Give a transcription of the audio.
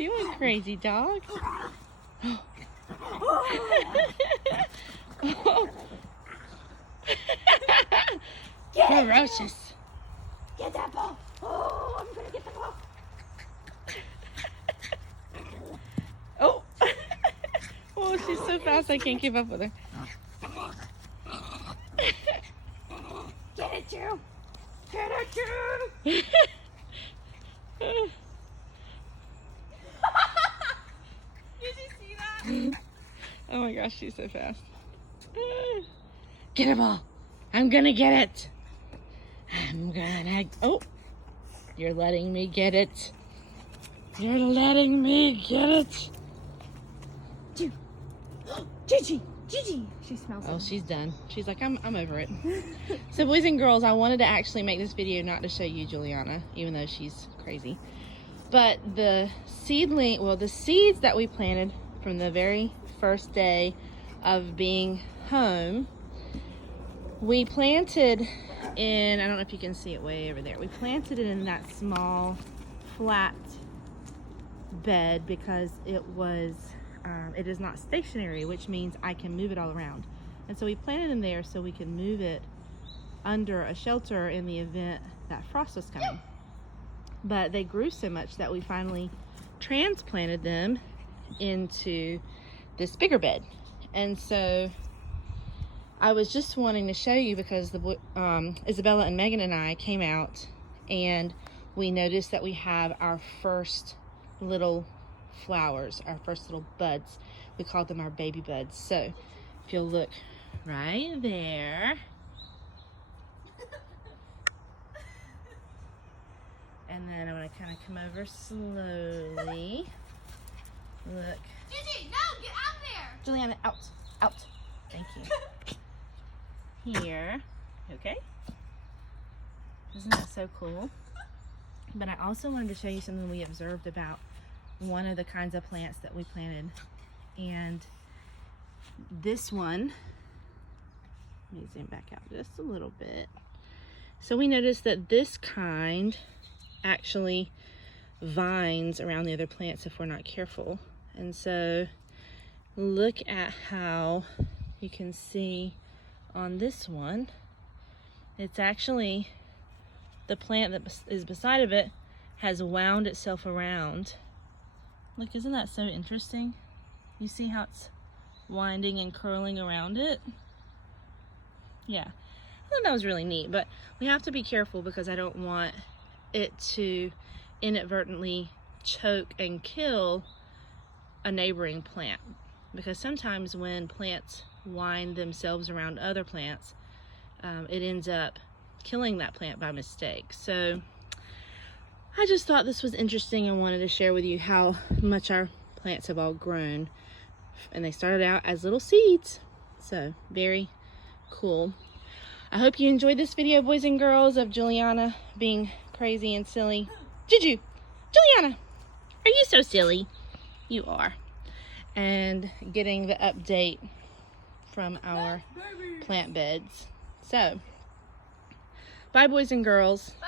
doing, crazy dog? Ferocious. Get that ball. Oh, I'm gonna get the ball. Oh. Oh, she's so fast I can't keep up with her. Get it, Drew. Get it, Drew. Did you see that? Oh my gosh, she's so fast. Get a ball. I'm gonna get it. I'm gonna. Oh, you're letting me get it. You're letting me get it. Gigi. She smells Oh, it. she's done. She's like, I'm over it. So, boys and girls, I wanted to actually make this video not to show you Juliana, even though she's crazy. But the seeds that we planted from the very first day of being home, we planted in, I don't know if you can see it way over there. We planted it in that small, flat bed because it is not stationary, which means I can move it all around. And so we planted them there so we could move it under a shelter in the event that frost was coming. But they grew so much that we finally transplanted them into this bigger bed. And so I was just wanting to show you because Isabella and Megan and I came out and we noticed that we have our first little flowers, our first little buds. We called them our baby buds. So if you'll look right there, and then I'm going to kind of come over slowly. Look. Gigi, no, get out of there. Juliana, out. Thank you. Here. Okay. Isn't that so cool? But I also wanted to show you something we observed about one of the kinds of plants that we planted. And this one, let me zoom back out just a little bit. So we noticed that this kind actually vines around the other plants if we're not careful. And so look at how you can see on this one, it's actually the plant that is beside of it has wound itself around. Look, isn't that so interesting? You see how it's winding and curling around it? Yeah, I thought that was really neat, but we have to be careful because I don't want it to inadvertently choke and kill a neighboring plant, because sometimes when plants wind themselves around other plants, it ends up killing that plant by mistake. So I just thought this was interesting and wanted to share with you how much our plants have all grown, and they started out as little seeds. So very cool. I hope you enjoyed this video, boys and girls, of Juliana being crazy and silly. Juliana, are you so silly? You are. And getting the update from our plant beds. So, bye, boys and girls. Bye.